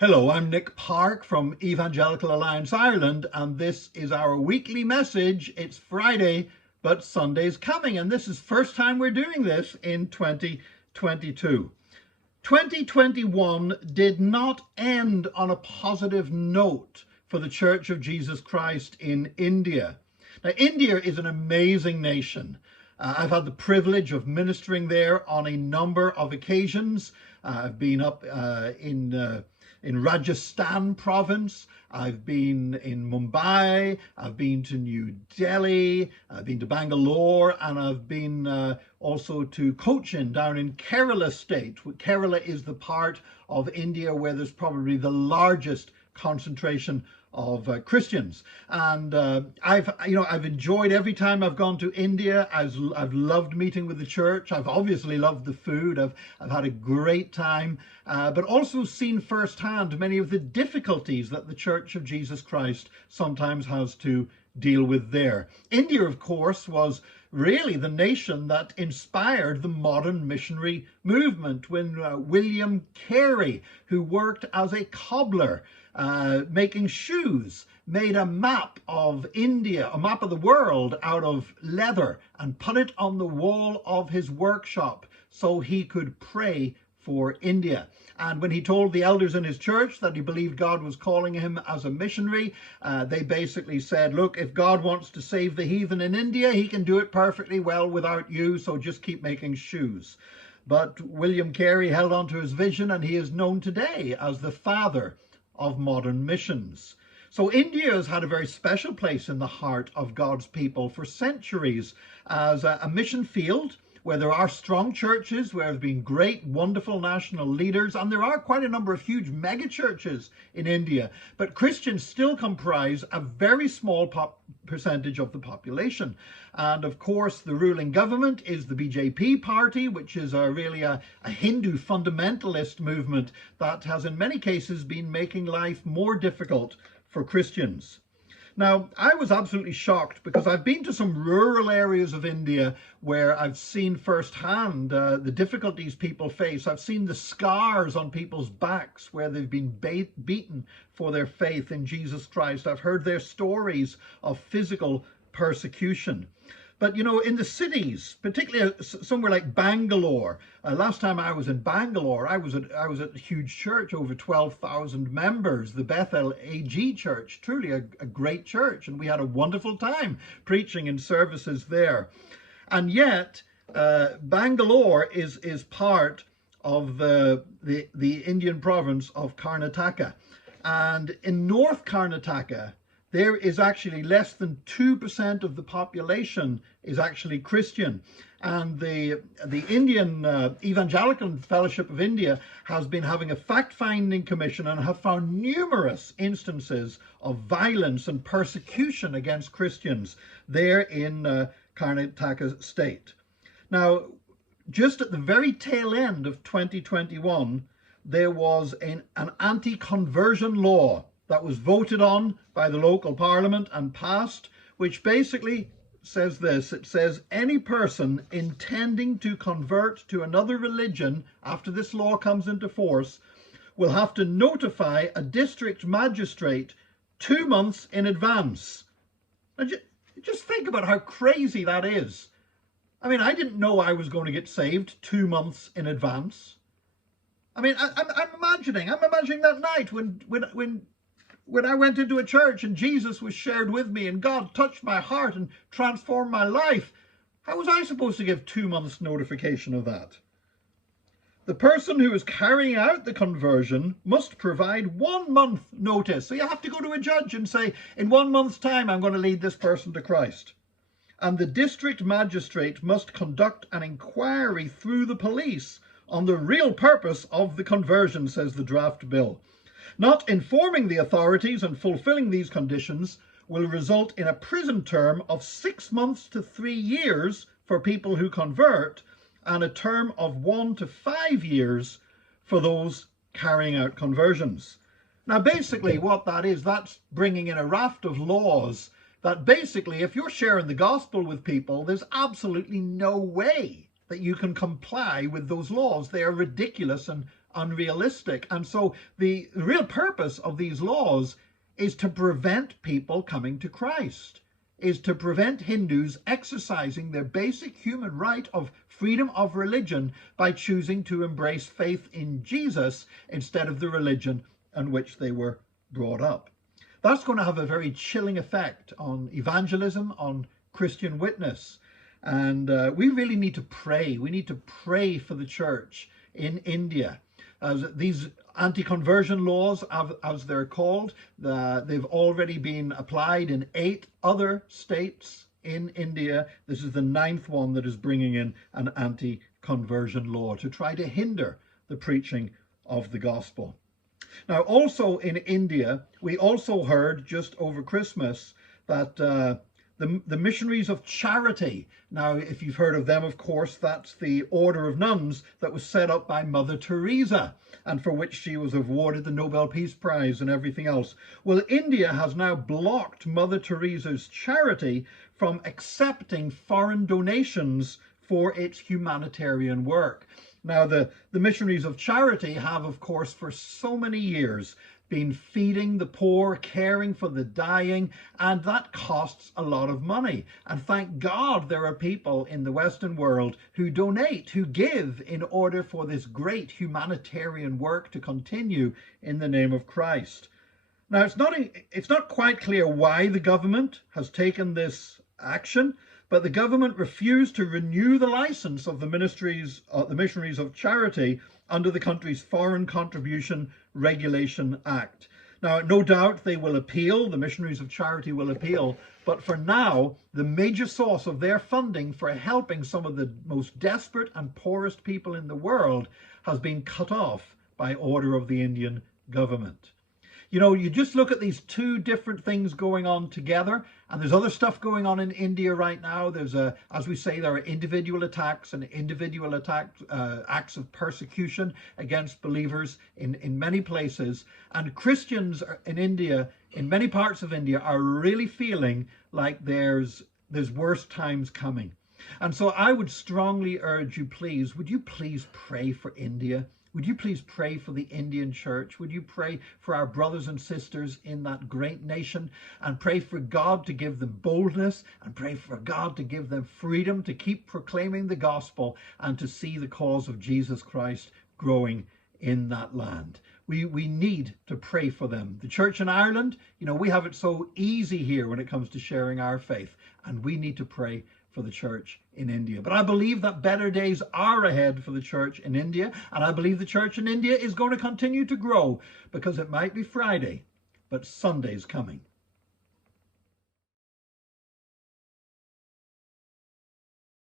Hello, I'm Nick Park from Evangelical Alliance Ireland, and this is our weekly message. It's Friday, but Sunday's coming, and this is the first time we're doing this in 2022. 2021 did not end on a positive note for the Church of Jesus Christ in India. Now, India is an amazing nation. I've had the privilege of ministering there on a number of occasions. I've been up in Rajasthan province, I've been in Mumbai, I've been to New Delhi, I've been to Bangalore, and I've been also to Cochin down in Kerala state. Kerala is the part of India where there's probably the largest concentration of Christians, and I've enjoyed every time I've gone to India. I've loved meeting with the church. I've obviously loved the food. I've had a great time, but also seen firsthand many of the difficulties that the Church of Jesus Christ sometimes has to deal with there. India, of course, was really the nation that inspired the modern missionary movement when William Carey, who worked as a cobbler, making shoes, made a map of India, a map of the world out of leather, and put it on the wall of his workshop so he could pray for India. And when he told the elders in his church that he believed God was calling him as a missionary, they basically said, look, if God wants to save the heathen in India, he can do it perfectly well without you, so just keep making shoes. But William Carey held on to his vision, and he is known today as the father of modern missions. So India has had a very special place in the heart of God's people for centuries as a mission field where there are strong churches, where there have been great, wonderful national leaders, and there are quite a number of huge mega churches in India. But Christians still comprise a very small percentage of the population. And of course, the ruling government is the BJP party, which is really a Hindu fundamentalist movement that has in many cases been making life more difficult for Christians. Now, I was absolutely shocked because I've been to some rural areas of India where I've seen firsthand the difficulties people face. I've seen the scars on people's backs where they've been beaten for their faith in Jesus Christ. I've heard their stories of physical persecution. But, you know, in the cities, particularly somewhere like Bangalore, last time I was in Bangalore, I was at a huge church, over 12,000 members, the Bethel AG Church, truly a great church. And we had a wonderful time preaching in services there. And yet, Bangalore is part of the Indian province of Karnataka. And in North Karnataka, there is actually less than 2% of the population is actually Christian. And the Indian Evangelical Fellowship of India has been having a fact-finding commission and have found numerous instances of violence and persecution against Christians there in Karnataka state. Now, just at the very tail end of 2021, there was an anti-conversion law that was voted on by the local parliament and passed, which basically says this. It says any person intending to convert to another religion after this law comes into force will have to notify a district magistrate 2 months in advance. Now, just think about how crazy that is. I mean, I didn't know I was going to get saved 2 months in advance. I mean, I'm imagining that night when I went into a church and Jesus was shared with me and God touched my heart and transformed my life. How was I supposed to give 2 months notification of that? The person who is carrying out the conversion must provide 1 month notice. So you have to go to a judge and say, in 1 month's time, I'm going to lead this person to Christ. And the district magistrate must conduct an inquiry through the police on the real purpose of the conversion, says the draft bill. Not informing the authorities and fulfilling these conditions will result in a prison term of 6 months to 3 years for people who convert, and a term of 1 to 5 years for those carrying out conversions. Now, basically what that is, that's bringing in a raft of laws that basically, if you're sharing the gospel with people, there's absolutely no way that you can comply with those laws. They are ridiculous and unrealistic. And so the real purpose of these laws is to prevent people coming to Christ, is to prevent Hindus exercising their basic human right of freedom of religion by choosing to embrace faith in Jesus instead of the religion in which they were brought up. That's going to have a very chilling effect on evangelism, on Christian witness. And we really need to pray. We need to pray for the church in India. As these anti-conversion laws, as they're called, they've already been applied in 8 other states in India. This is the 9th one that is bringing in an anti-conversion law to try to hinder the preaching of the gospel. Now, also in India, we also heard just over Christmas that the Missionaries of Charity. Now, if you've heard of them, of course, that's the order of nuns that was set up by Mother Teresa and for which she was awarded the Nobel Peace Prize and everything else. Well, India has now blocked Mother Teresa's charity from accepting foreign donations for its humanitarian work. Now, the Missionaries of Charity have, of course, for so many years been feeding the poor, caring for the dying, and that costs a lot of money. And thank God there are people in the Western world who donate, who give in order for this great humanitarian work to continue in the name of Christ. Now, it's not quite clear why the government has taken this action, but the government refused to renew the license of the Missionaries of Charity under the country's Foreign Contribution Regulation Act. Now, no doubt they will appeal, the Missionaries of Charity will appeal, but for now, the major source of their funding for helping some of the most desperate and poorest people in the world has been cut off by order of the Indian government. You know, you just look at these 2 different things going on together, and there's other stuff going on in India right now. There's as we say, there are individual attacks and individual acts of persecution against believers in many places. And Christians in India, in many parts of India, are really feeling like there's worse times coming. And so I would strongly urge you, would you please pray for India? Would you please pray for the Indian church? Would you pray for our brothers and sisters in that great nation, and pray for God to give them boldness, and pray for God to give them freedom to keep proclaiming the gospel and to see the cause of Jesus Christ growing in that land. We need to pray for them. The church in Ireland, you know, we have it so easy here when it comes to sharing our faith, and we need to pray for the church in India. But I believe that better days are ahead for the church in India, and I believe the church in India is going to continue to grow, because it might be Friday, but Sunday's coming.